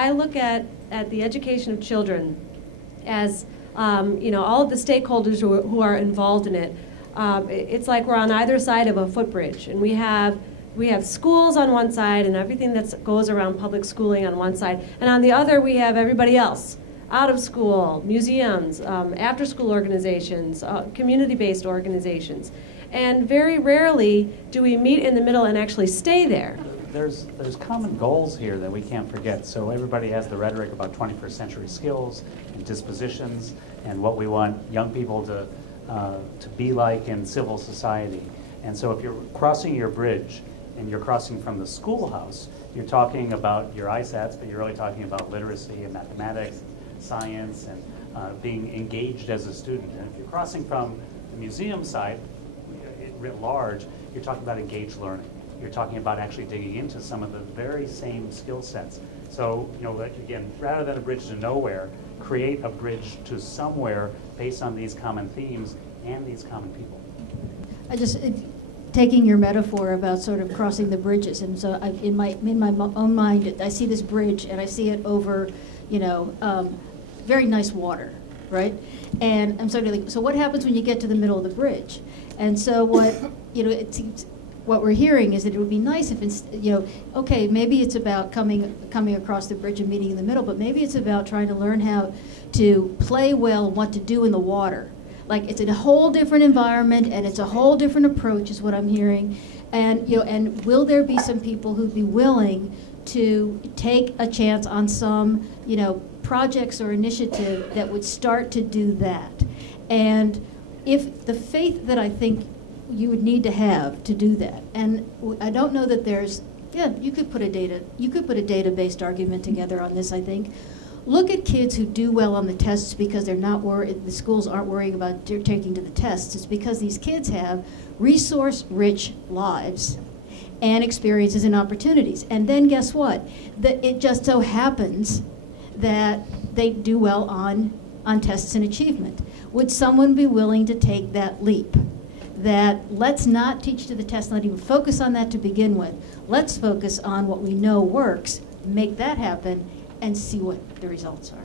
I look at the education of children as all of the stakeholders who are involved in it. It's like we're on either side of a footbridge, and we have schools on one side and everything that goes around public schooling on one side, and on the other we have everybody else, out of school, museums, after school organizations, community-based organizations. And very rarely do we meet in the middle and actually stay there. There's common goals here that we can't forget. So everybody has the rhetoric about 21st century skills and dispositions and what we want young people to be like in civil society. And so if you're crossing your bridge and you're crossing from the schoolhouse, you're talking about your ISATs, but you're really talking about literacy and mathematics, science, and being engaged as a student. And if you're crossing from the museum side, writ large, you're talking about engaged learning. You're talking about actually digging into some of the very same skill sets. So, again, rather than a bridge to nowhere, create a bridge to somewhere based on these common themes and these common people. Taking your metaphor about sort of crossing the bridges, and so in my own mind, I see this bridge and I see it over, very nice water, right? And I'm sort of like, so what happens when you get to the middle of the bridge? And so it seems what we're hearing is that it would be nice if it's, okay, maybe it's about coming across the bridge and meeting in the middle, but maybe it's about trying to learn how to play well and what to do in the water. Like, it's a whole different environment and it's a whole different approach is what I'm hearing. And, and will there be some people who'd be willing to take a chance on some, projects or initiative that would start to do that? And if the faith that I think you would need to have to do that, and I don't know that there's, you could put a data-based argument together on this, I think. Look at kids who do well on the tests because they're not worried, the schools aren't worrying about taking to the tests. It's because these kids have resource-rich lives and experiences and opportunities. And then guess what? It just so happens that they do well on tests and achievement. Would someone be willing to take that leap? That let's not teach to the test, not even focus on that to begin with. Let's focus on what we know works, make that happen, and see what the results are.